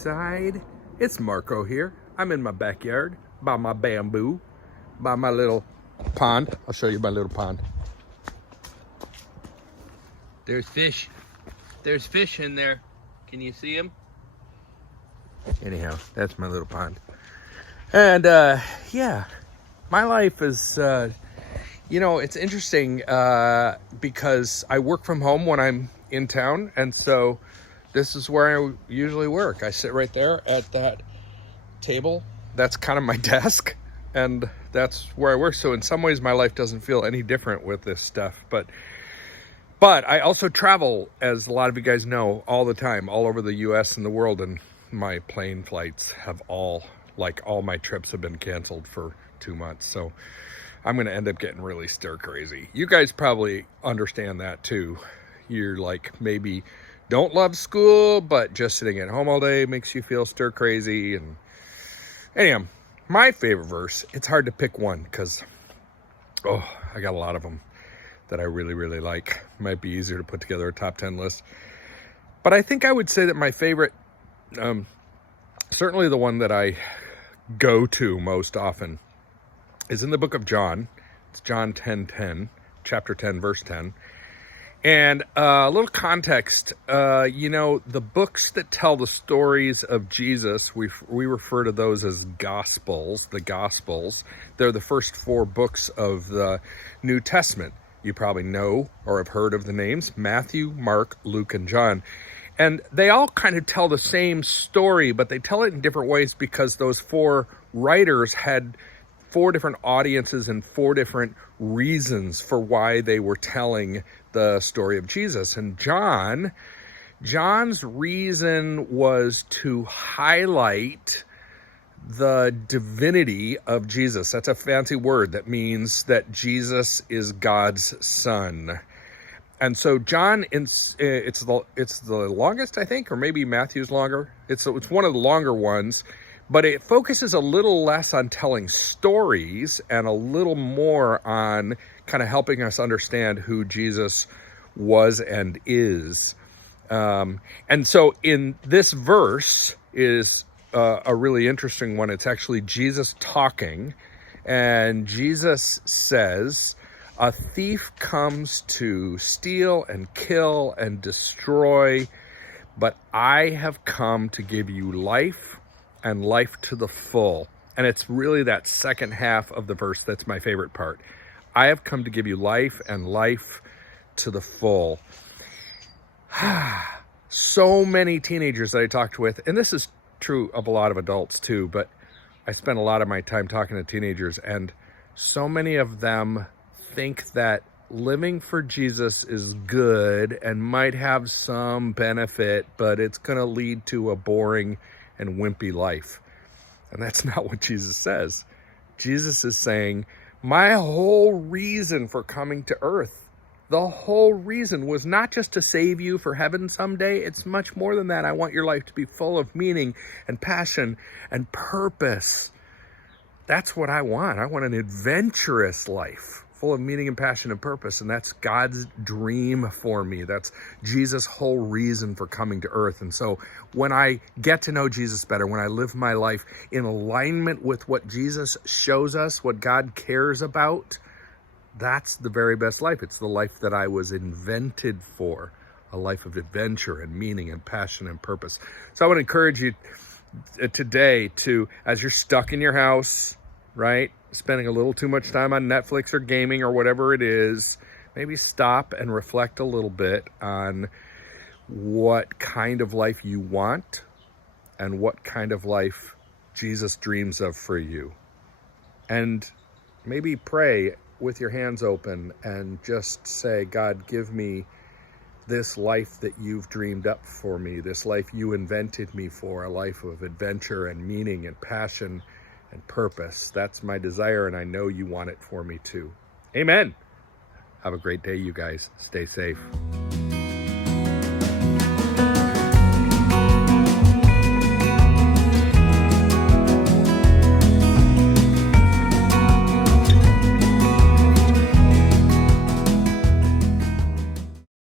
Riptide. It's Marko here. I'm in my backyard by my bamboo, by my little pond. I'll show you my little pond. There's fish. There's fish in there. Can you see them? Anyhow, that's my little pond. And yeah, my life is, it's interesting because I work from home when I'm in town. And so this is where I usually work. I sit right there at that table. That's kind of my desk. And that's where I work. So in some ways, my life doesn't feel any different with this stuff. But I also travel, as a lot of you guys know, all the time, all over the U.S. and the world. And my plane flights have all my trips have been canceled for 2 months. So I'm going to end up getting really stir crazy. You guys probably understand that too. You're like, maybe don't love school, but just sitting at home all day makes you feel stir crazy. And anyhow, my favorite verse, it's hard to pick one because, I got a lot of them that I really, really like. Might be easier to put together a top 10 list. But I think I would say that my favorite, certainly the one that I go to most often, is in the book of John. It's John 10:10, chapter 10, verse 10. And a little context, the books that tell the stories of Jesus, we refer to those as Gospels, the Gospels. They're the first 4 books of the New Testament. You probably know or have heard of the names Matthew, Mark, Luke, and John. And they all kind of tell the same story, but they tell it in different ways because those 4 writers had 4 different audiences and 4 different reasons for why they were telling the story of Jesus. And John's reason was to highlight the divinity of Jesus. That's a fancy word that means that Jesus is God's son. And so John, it's the longest, I think, or maybe Matthew's longer. It's one of the longer ones, but it focuses a little less on telling stories and a little more on kind of helping us understand who Jesus was and is. And so in this verse is a really interesting one. It's actually Jesus talking, and Jesus says, "A thief comes to steal and kill and destroy, but I have come to give you life and life to the full." And it's really that second half of the verse that's my favorite part. I have come to give you life and life to the full. So many teenagers that I talked with, and this is true of a lot of adults too, but I spend a lot of my time talking to teenagers, and so many of them think that living for Jesus is good and might have some benefit, but it's going to lead to a boring and wimpy life. And that's not what Jesus says. Jesus is saying, my whole reason for coming to earth, the whole reason was not just to save you for heaven someday. It's much more than that. I want your life to be full of meaning and passion and purpose. That's what I want. I want an adventurous life full of meaning and passion and purpose. And that's God's dream for me. That's Jesus' whole reason for coming to earth. And so when I get to know Jesus better, when I live my life in alignment with what Jesus shows us, what God cares about, that's the very best life. It's the life that I was invented for, a life of adventure and meaning and passion and purpose. So I would encourage you today to, as you're stuck in your house, right, spending a little too much time on Netflix or gaming or whatever it is, maybe stop and reflect a little bit on what kind of life you want and what kind of life Jesus dreams of for you. And maybe pray with your hands open and just say, God, give me this life that you've dreamed up for me, this life you invented me for, a life of adventure and meaning and passion and purpose. That's my desire, and I know you want it for me too. Amen. Have a great day, you guys. Stay safe.